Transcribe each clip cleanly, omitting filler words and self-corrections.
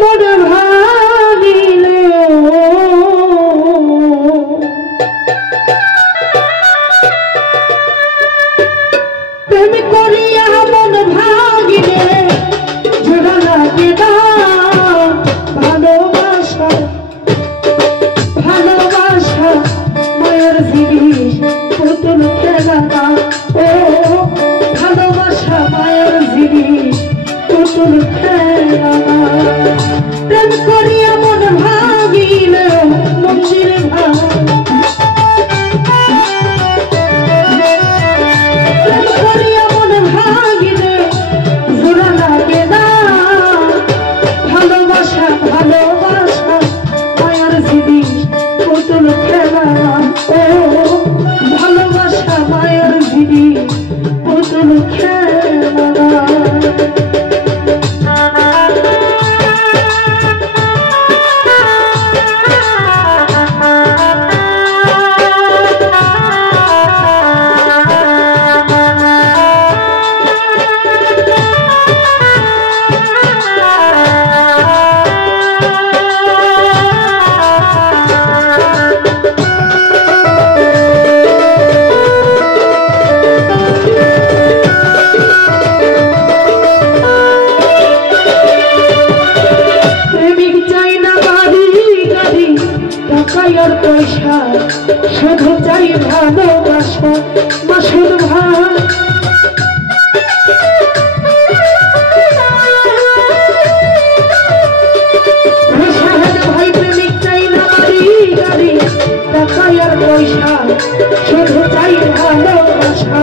মন ভাঙিলে প্রেম করিয়া মন ভাঙিলে জোড়া লাগে না ভালোবাসা ভালোবাসা মায়ের জিনিস পুতুল খেলা না ও ভালোবাসা মায়ের জিনিস পুতুল খেলা না প্রেম করিয়া মন ভাঙিলে মন্দির প্রেম করিয়া মন ভাঙিলে জোড়া লাগে না ভালোবাসা ভালোবাসা মায়ের জিনিস পুতুল খেলা ও ভালোবাসা মায়ের জিনিস পুতুল খেলা পয়সা শুধু চাই ভালোবাসা মাসুদ ভাই ভাই প্রেমিক চাই না বাড়ি গাড়ি টাকা আর পয়সা শুধু চাই ভালোবাসা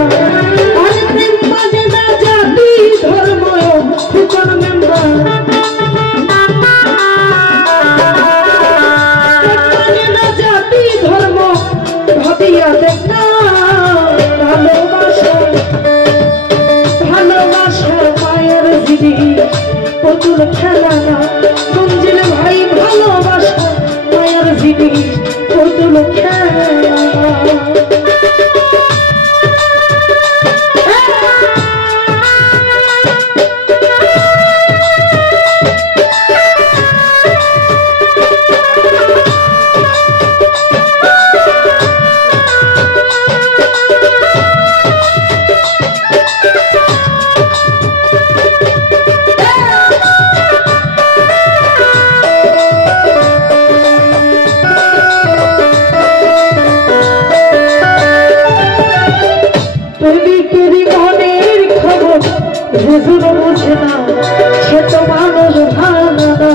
আর প্রেম মানে না জাতি ধর্ম ফুকন মেম্বার পুতুল খেলা না মঞ্জিল ভাই ভালোবাসা মায়ের জিনিস পুতুল খেলা বুঝে না সে তো মানুষ ভালো না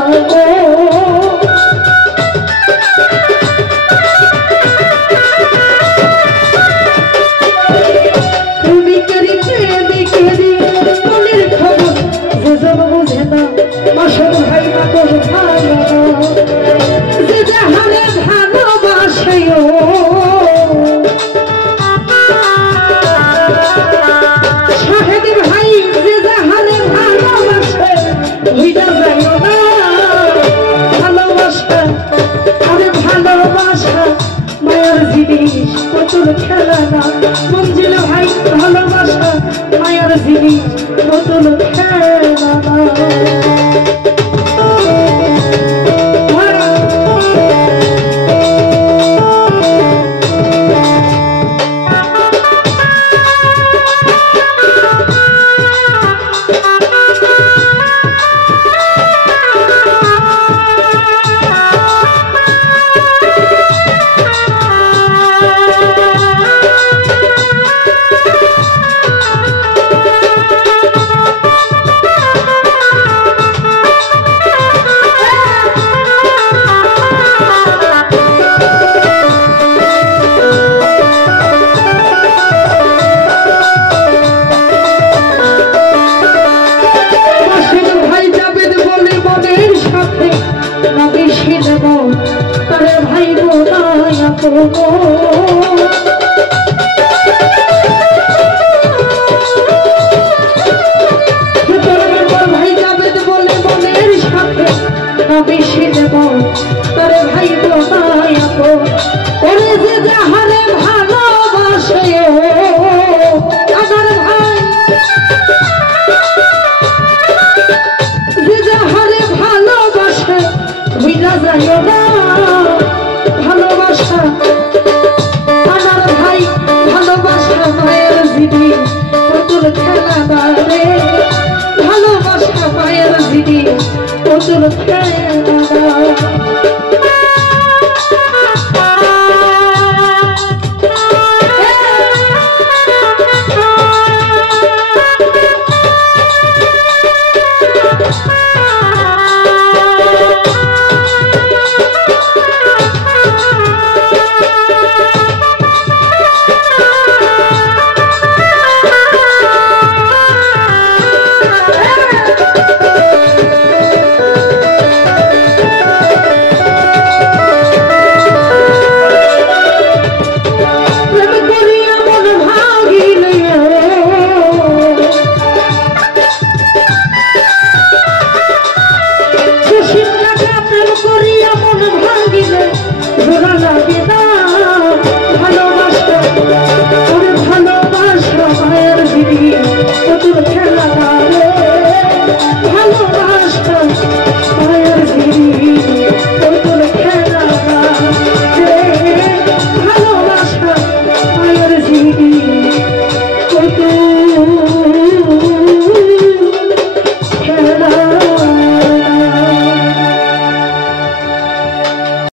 প্রেমিকেরই প্রেমিকেরই মনের খবর যেজন বুঝে না মাসুদ ভাই মানুষ ভালো যে যাহারে ভালোবাসে পুতুল খেলা না মঞ্জিল ভাই ভালোবাসা মায়ের জিনিস পুতুল খেলা না ভাই যাবে বলে মনের সাথে বেশি দেব তোর ভাই বোনাই আপন ওরে যে যাহারে ভালোবাসে আমার ভাই যে যাহারে ভালোবাসে ওদের খেয়ে